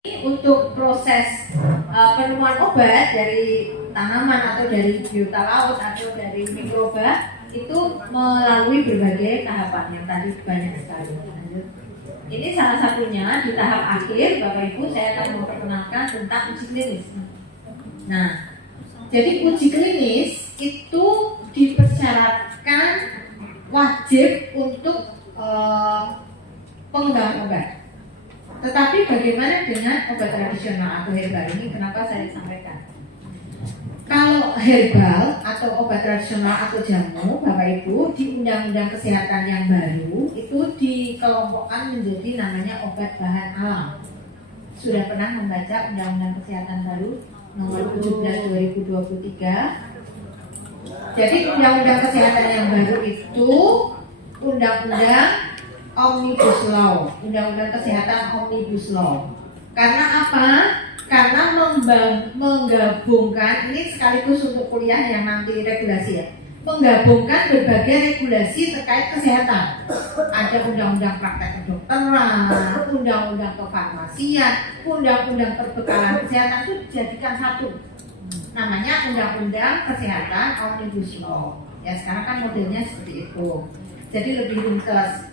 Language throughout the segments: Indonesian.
Untuk proses penemuan obat dari tanaman atau dari biota laut atau dari mikroba itu melalui berbagai tahapan yang tadi banyak sekali. Ini salah satunya di tahap akhir, Bapak Ibu, saya akan memperkenalkan tentang uji klinis. Nah, jadi uji klinis itu dipersyaratkan wajib untuk pengembangan obat. Tetapi bagaimana dengan obat tradisional atau herbal ini? Kenapa saya sampaikan? Kalau herbal atau obat tradisional atau jamu, Bapak Ibu, di Undang-Undang Kesehatan yang baru itu dikelompokkan menjadi namanya obat bahan alam. Sudah pernah membaca Undang-Undang Kesehatan baru nomor 17/2023? Jadi Undang-Undang Kesehatan yang baru itu Undang-Undang Omnibus Law, Undang-Undang Kesehatan Omnibus Law. Karena apa? Karena menggabungkan, ini sekaligus untuk kuliah yang nanti regulasi ya, menggabungkan berbagai regulasi terkait kesehatan. Ada undang-undang praktek kedokteran, undang-undang kefarmasian, undang-undang perbekalan kesehatan, itu dijadikan satu. Namanya Undang-Undang Kesehatan Omnibus Law. Ya sekarang kan modelnya seperti itu. Jadi lebih ringkas.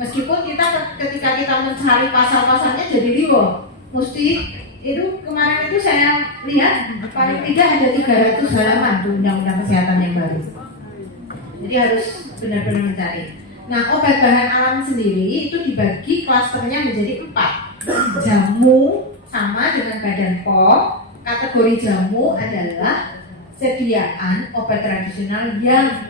Meskipun kita ketika kita mencari pasal-pasalnya jadi liwo, mesti itu kemarin itu saya lihat paling tidak ada 300 halaman tuh Undang-Undang Kesehatan yang baru. Jadi harus benar-benar mencari. Nah, obat bahan alam sendiri itu dibagi klasternya menjadi 4. Jamu sama dengan Badan POM. Kategori jamu adalah sediaan obat tradisional yang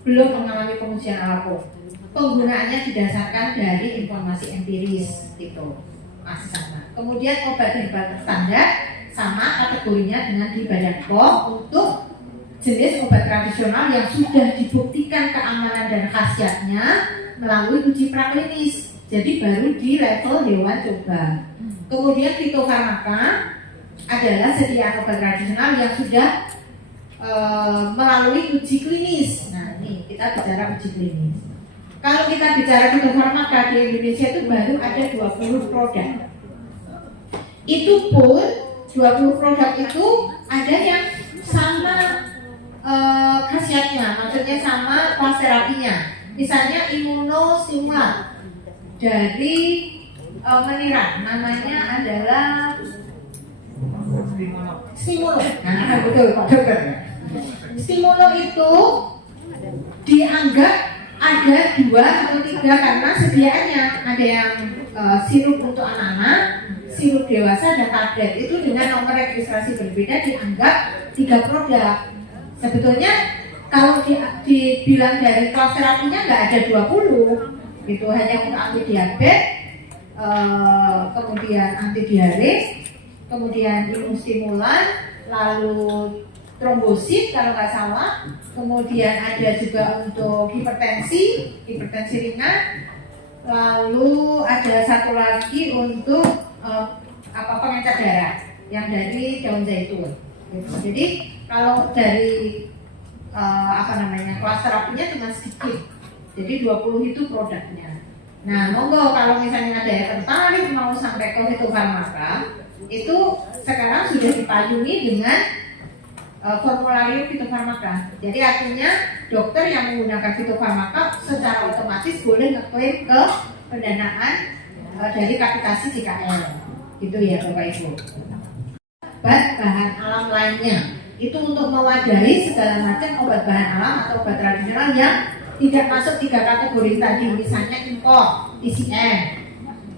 belum mengalami pengujian apapun. Penggunaannya didasarkan dari informasi empiris gitu, masih sama. Kemudian obat herbal terstandar sama kategorinya dengan di Badan POM untuk jenis obat tradisional yang sudah dibuktikan keamanan dan khasiatnya melalui uji praklinis. Jadi baru di level hewan coba. Kemudian fitofarmaka adalah sediaan obat tradisional yang sudah melalui uji klinis. Nah ini kita bicara uji klinis. Kalau kita bicara fitofarmaka di Indonesia itu baru ada 20 produk. Itu pun 20 produk itu ada yang sama khasiatnya, maksudnya sama kelas terapinya. Misalnya imunostimulan dari Meniran, namanya adalah Stimulo. Nah, betul Pak Dokter. Stimulo itu dianggap ada 2 atau 3 karena sediaannya ada yang sirup untuk anak-anak, sirup dewasa dan tablet. Itu dengan nomor registrasi berbeda dianggap 3 produk. Sebetulnya kalau dibilang dari kelas terapinya nggak ada 20, itu hanya untuk anti diabetes, kemudian anti diare, kemudian imunostimulan, lalu trombosit kalau nggak salah, kemudian ada juga untuk hipertensi ringan, lalu ada satu lagi untuk pengencer darah yang dari daun zaitun. Jadi kalau dari kelas terapinya cuma sedikit, jadi 20 itu produknya. Nah, monggo kalau misalnya ada yang tertarik mau sampai ke fitofarmaka, itu sekarang sudah dipayungi dengan formularium fitofarmaka. Jadi artinya dokter yang menggunakan fitofarmaka secara otomatis boleh ngeklaim ke pendanaan dari kapitasi JKL. Gitu ya Bapak Ibu. Obat bahan alam lainnya itu untuk mewadahi segala macam obat bahan alam atau obat tradisional yang tidak masuk 3 kategori tadi, misalnya impor, TCM,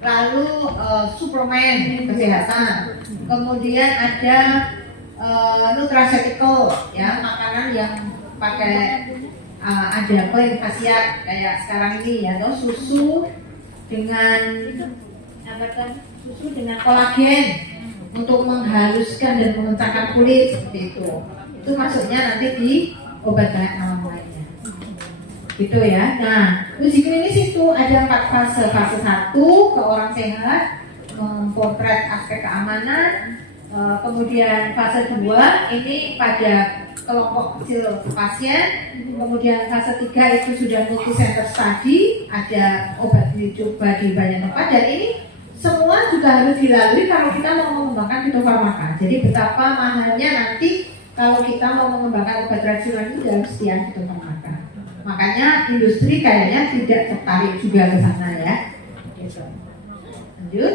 lalu suplemen kesehatan, kemudian ada nutraceutical ya, makanan yang pakai ada klaim khasiat kayak sekarang ini ya, atau susu dengan kolagen untuk menghaluskan dan mengencangkan kulit seperti itu. Itu masuknya nanti di obat bahan alam lainnya. Gitu ya. Nah, uji klinis itu ada 4 fase. Fase 1 ke orang sehat, memotret aspek keamanan. Kemudian fase 2 ini pada kelompok kecil pasien. Kemudian fase 3 itu sudah multi center study, ada obat dicoba di banyak tempat, dan ini semua kemacetan juga harus dilalui kalau kita mau mengembangkan fitofarmaka. Jadi betapa mahalnya nanti kalau kita mau mengembangkan obat tradisional itu harus sekian fitofarmaka. Makanya industri kayaknya tidak tertarik juga ke sana ya. Gitu. Lanjut.